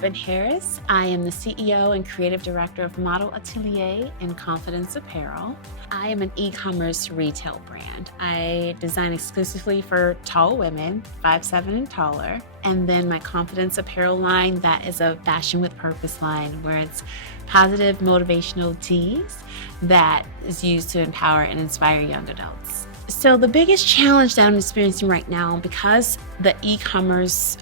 Robin Harris. I am the CEO and Creative Director of Model Atelier and Confidence Apparel. I am an e-commerce retail brand. I design exclusively for tall women, 5'7" and taller. And then my Confidence Apparel line, that is a fashion with purpose line where it's positive motivational tees that is used to empower and inspire young adults. So the biggest challenge that I'm experiencing right now, because the e-commerce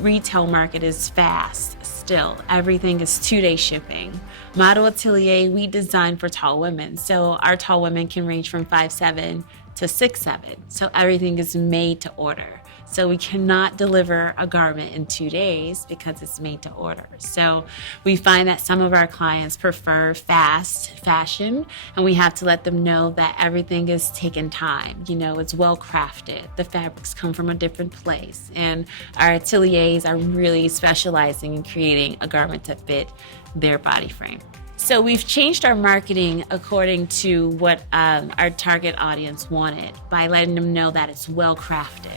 retail market is fast still, everything is 2-day shipping. Model Atelier, we design for tall women. So our tall women can range from 5'7" to 6'7". So everything is made to order. So we cannot deliver a garment in 2 days because it's made to order. So we find that some of our clients prefer fast fashion, and we have to let them know that everything is taken time. You know, it's well crafted. The fabrics come from a different place. And our ateliers are really specializing in creating a garment to fit their body frame. So we've changed our marketing according to what our target audience wanted by letting them know that it's well crafted.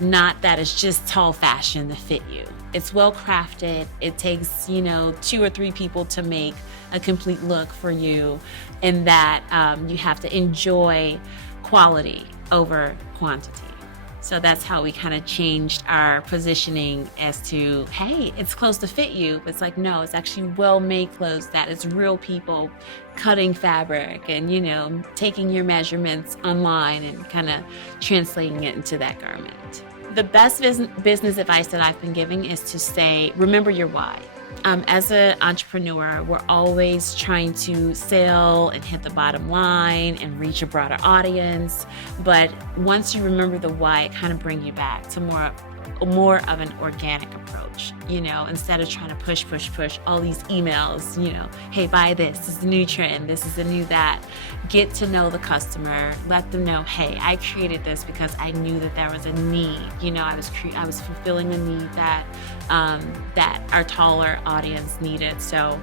Not that it's just tall fashion to fit you. It's well crafted. It takes, 2 or 3 people to make a complete look for you, and that you have to enjoy quality over quantity. So that's how we kind of changed our positioning as to, hey, it's clothes to fit you. But it's like, no, it's actually well-made clothes that is real people cutting fabric and, taking your measurements online and kind of translating it into that garment. The best business advice that I've been giving is to say, remember your why. As an entrepreneur, we're always trying to sell and hit the bottom line and reach a broader audience. But once you remember the why, it kind of brings you back to more of an organic approach, instead of trying to push all these emails, hey, buy this is the new trend, this is the new that. Get to know the customer, let them know, hey, I created this because I knew that there was a need. I was fulfilling a need that our taller audience needed. So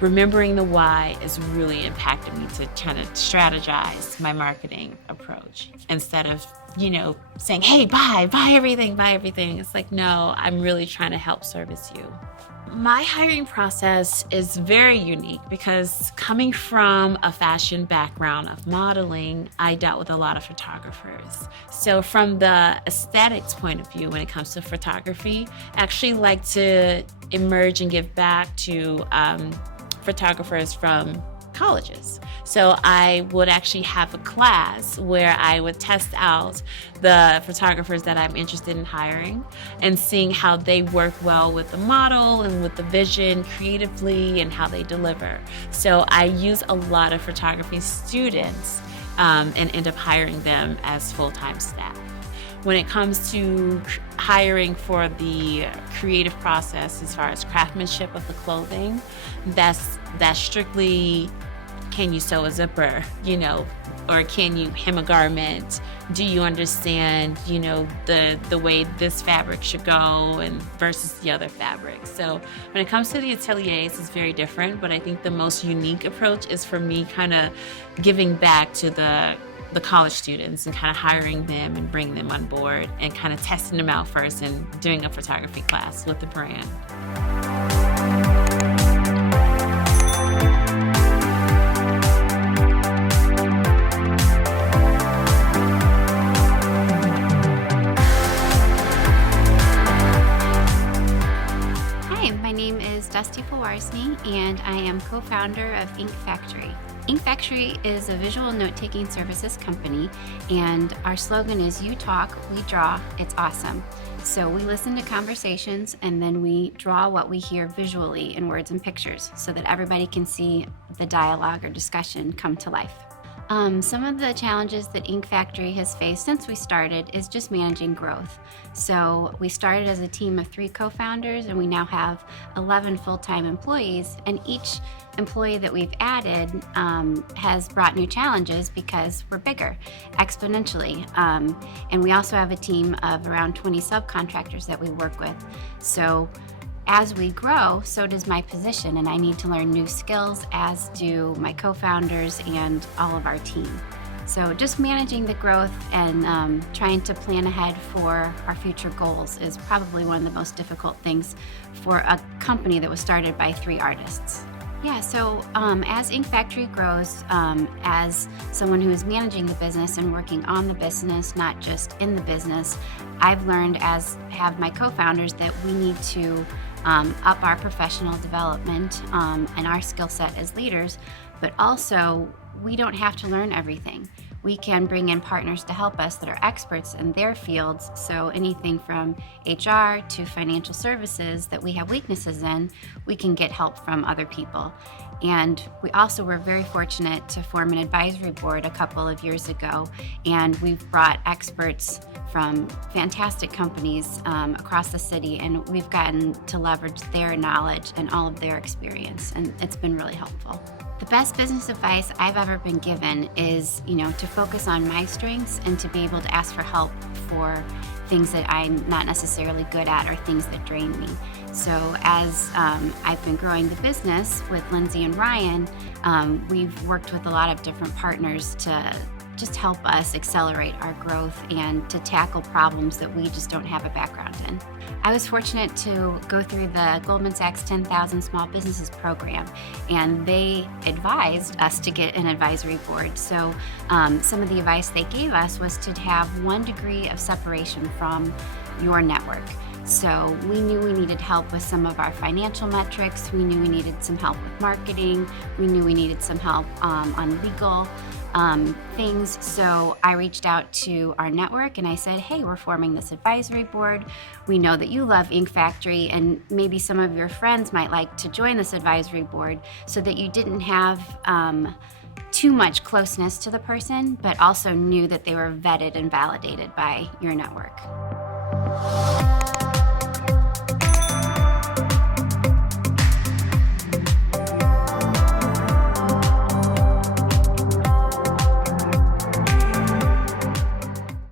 remembering the why is really impacted me to try to strategize my marketing approach instead of, saying, hey, buy everything. It's like, no, I'm really trying to help service you. My hiring process is very unique because coming from a fashion background of modeling, I dealt with a lot of photographers. So from the aesthetics point of view, when it comes to photography, I actually like to emerge and give back to photographers from colleges. So I would actually have a class where I would test out the photographers that I'm interested in hiring and seeing how they work well with the model and with the vision creatively and how they deliver. So I use a lot of photography students and end up hiring them as full-time staff. When it comes to hiring for the creative process, as far as craftsmanship of the clothing, that's strictly, can you sew a zipper, or can you hem a garment? Do you understand, the way this fabric should go and versus the other fabric? So when it comes to the ateliers, it's very different, but I think the most unique approach is for me kind of giving back to the college students and kind of hiring them and bringing them on board and kind of testing them out first and doing a photography class with the brand. Dusty Folwarczny, and I am co-founder of Ink Factory. Ink Factory is a visual note-taking services company, and our slogan is, you talk, we draw, it's awesome. So we listen to conversations and then we draw what we hear visually in words and pictures so that everybody can see the dialogue or discussion come to life. Some of the challenges that Ink Factory has faced since we started is just managing growth. So we started as a team of 3 co-founders, and we now have 11 full-time employees, and each employee that we've added has brought new challenges because we're bigger exponentially. And we also have a team of around 20 subcontractors that we work with. So as we grow, so does my position, and I need to learn new skills, as do my co-founders and all of our team. So just managing the growth and trying to plan ahead for our future goals is probably one of the most difficult things for a company that was started by 3 artists. Yeah, so as Ink Factory grows, as someone who is managing the business and working on the business, not just in the business, I've learned, as have my co-founders, that we need to up our professional development and our skill set as leaders, but also we don't have to learn everything. We can bring in partners to help us that are experts in their fields, so anything from HR to financial services that we have weaknesses in, we can get help from other people. And we also were very fortunate to form an advisory board a couple of years ago, and we've brought experts from fantastic companies across the city, and we've gotten to leverage their knowledge and all of their experience, and it's been really helpful. The best business advice I've ever been given is, to focus on my strengths and to be able to ask for help for things that I'm not necessarily good at or things that drain me. So as I've been growing the business with Lindsay and Ryan, we've worked with a lot of different partners to just help us accelerate our growth and to tackle problems that we just don't have a background in. I was fortunate to go through the Goldman Sachs 10,000 Small Businesses program, and they advised us to get an advisory board. So some of the advice they gave us was to have 1 degree of separation from your network. So we knew we needed help with some of our financial metrics. We knew we needed some help with marketing. We knew we needed some help on legal things. So I reached out to our network and I said, hey, we're forming this advisory board. We know that you love Ink Factory, and maybe some of your friends might like to join this advisory board, so that you didn't have too much closeness to the person, but also knew that they were vetted and validated by your network.